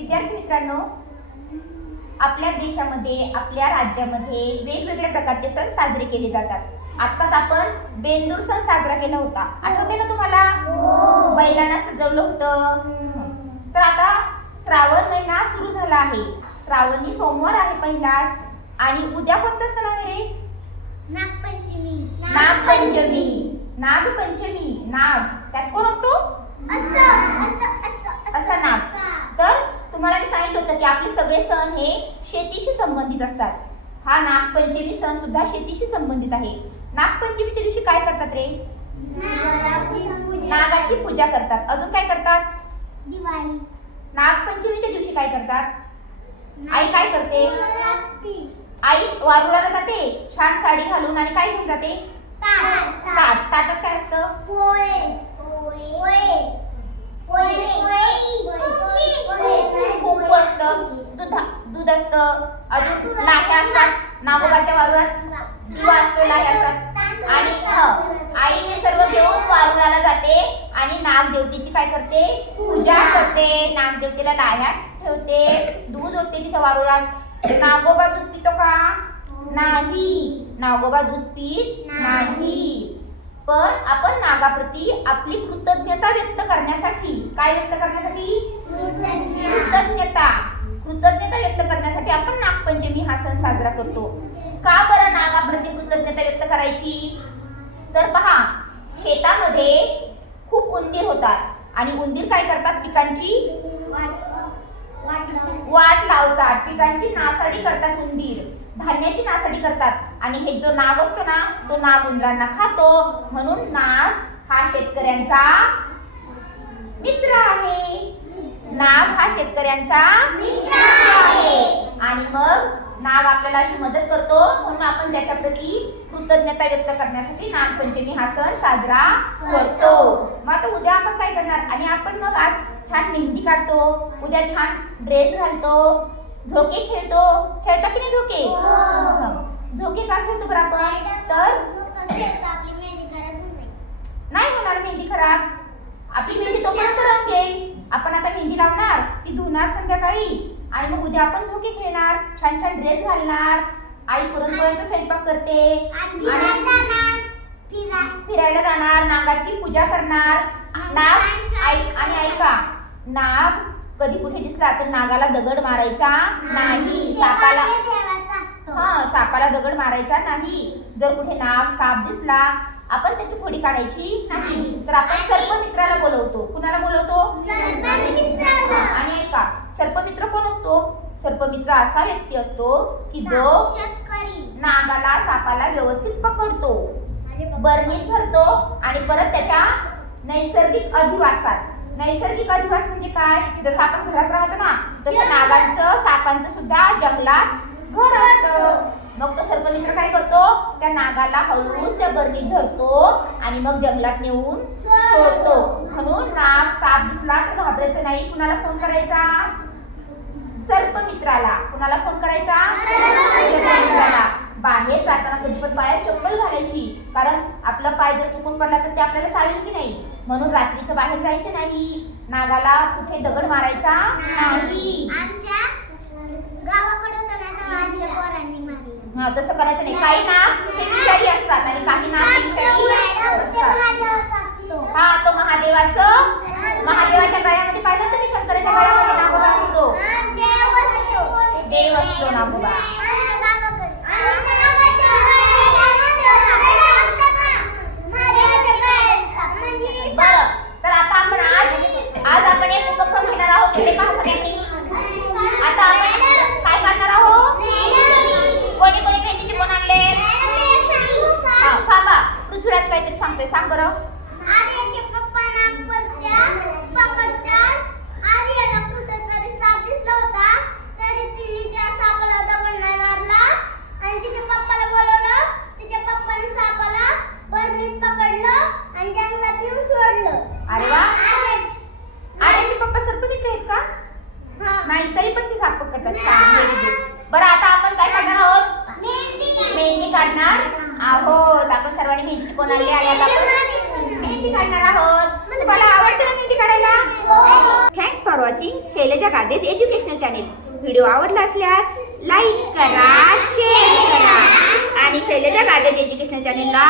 विद्यार्थी मित्रांनो आपल्या देशामध्ये आपल्या राज्यामध्ये वेगवेगळ्या प्रकारचे सण साजरे केले जातात. आत्ताच आपण बेंदूर सण साजरा केला होता. आठवते ना तुम्हाला? बैलांना सजवलं होतं. तर आता श्रावण महिना सुरू झाला आहे. श्रावणी सोमवार आहे पहिलाच. आणि उद्या कोणता सण आहे रे? नागपंचमी. नागपंचमी. नागपंचमी. नाग. त्यात कोण असतो? असं असं असं असा नाग तर तुम्हाला मी सांगितलं होतं की आपले सगळे सण हे शेतीशी संबंधित असतात. हा नागपंचमी सण सुद्धा शेतीशी संबंधित आहे. नागपंचमीच्या दिवशी काय करतात रे? नागाची पूजा. करतात. अजून काय करतात? दिवाळी. नागपंचमीच्या दिवशी काय करतात? आई काय करते? आई वारुळाला जाते. छान साडी घालून आणि काय घेऊन जाते? ताट. ताट. ताटात काय असतं? पोळे पोळे पोळे पोळे कुंकू असतं दूध दूध असतं अजून लाह्या असतात. नागोबाच्या वारुळात दिवा असतो लाह्या असतात. आणि आईने सर्व घेऊन वारुळाला जाते आणि नागदेवतेची काय करते? पूजा करते. नागदेवतेला लाह्या ठेवते. दूध होते तिथं वारुळात. नागोबा दूध पितो का? नाही. नागोबा दूध पीत नाही. पण आपण नागाप्रती आपली कृतज्ञता व्यक्त करण्यासाठी काय व्यक्त करण्यासाठी? कृतज्ञता. कृतज्ञता व्यक्त करण्यासाठी आपण नागपंचमी हा सण साजरा करतो. का बरं नागाप्रती कृतज्ञता व्यक्त करायची? तर पहा शेतामध्ये खूप उंदीर होतात. आणि उंदीर काय करतात? पिकांची वाट लावतात. पिकांची नासाडी करतात उंदीर. धान्याची नासाडी करतात. आणि हे जो नाग असतो ना तो नाग उंदरांना खातो. म्हणून नाग हा शेतकऱ्यांचा मित्र आहे. नाग हा शेतकऱ्यांचा मित्र आणि मग नाग आपल्याला अशी मदत करतो. म्हणून आपण त्याच्या प्रती कृतज्ञता व्यक्त करण्यासाठी नागपंचमी हा सण साजरा करतो. मग आता उद्या आपण काय करणार? आणि आपण मग आज छान मेहंदी काढतो. उद्या छान ड्रेस घालतो. झोके खेळतो. खेळता की नाही झोके? हं. झोके का खेळतो बरं आपण? तर. नाही होणार मेहंदी खराब. आपली मेहंदी तोपर्यंत रंगेल आपण आता मेहंदी लावणार. ती धुणार संध्याकाळी. आणि मग उद्या आपण झोके खेळणार छान छान ड्रेस घालणार. आई पुरणपोळ्याचा स्वयंपाक करते. फिरायला जाणार. नागाची पूजा करणार. नाग ऐक आणि ऐका. नाग कधी कुठे दिसला तर नागाला दगड मारायचा? नाही सापाला. हा सापाला दगड मारायचा नाही. जर कुठे नाग साप दिसला आपण त्याची खोडी काढायची? नाही. तर आपण सर्पमित्राला बोलवतो कुणाला बोलवतो सर्पमित्राला. आणि ऐका सर्पमित्र कोण असतो सर्पमित्र असा व्यक्ती असतो की जो शेतकरी. नागाला सापाला व्यवस्थित पकडतो. बरणीत भरतो आणि परत त्याच्या नैसर्गिक अधिवासात. नैसर्गिक अधिवास म्हणजे काय? जसं आपण घरात राहतो ना तसं नागांचं सापांचं सुद्धा जंगलात घर असतं. मग तो सर्पमित्र काय करतो? त्या नागाला हळूच त्या बरणीत धरतो आणि मग जंगलात नेऊन सोडतो. म्हणून नाग साप दिसला तर घाबरायचं नाही. कुणाला फोन करायचा? सर्पमित्राला. कुणाला फोन करायचा? सर्पमित्राला. बाहेर जाताना कधी पण पायात चप्पल घालायची. कारण आपला पाय जर चुकून पडला तर ते आपल्याला चालेल की नाही? म्हणून रात्रीचं बाहेर जायचं नाही. नागाला कुठे दगड मारायचा? नाही. ना. हा तसं करायचं नाही. काही नाग हे विषारी असतात. आणि काही नाग हे विषारी ते महादेवाचा असतो. हा तो महादेवाचं महादेवाच्या गळ्यामध्ये पाहिलं तुम्ही? शंकराच्या गळ्यामध्ये नागोबा असतो. देव असतो ना, महादेवाच्या बरं तर आता आपण आज आज आपण एक उपक्रम घेणार आहोत ते पहा सगळ्यांनी आता आपण काय करणार आहोत? कोणी कोणी मेहंदीचे कोण आणले? हा थांबा. तू तुलाच काहीतरी सांगतोय. सांग बरं आर्याचे पप्पा नाग पडत्या पकडतात आर्याला कुठेतरी साप दिसला होता तरी तिने त्या सापाला दगड नाही मारला आणि तिच्या पप्पाला बोलवलं तिच्या पप्पाने सापाला बरणीत पकडलं आणि जंगलात नेऊन सोडलं अरे वा आर्याच. पप्पा सर्पमित्र आहेत का? हा. नाही तरी पण ते साप पकडतात छान व्हेरी गुड बरं आता आपण काय करणार आहोत? मेहंदी. काढणार आहोत. आपण सर्वांनी मेहंदीची कोण आणली आणि आता आपण मेहंदी काढणार आहोत. तुम्हाला आवडते ना मेहंदी काढायला? Thanks for watching Shailaja Gadej educational channel video आवडला असल्यास लाईक करा शेअर करा. आणि शैलजा गादेज एज्युकेशनल चॅनेलला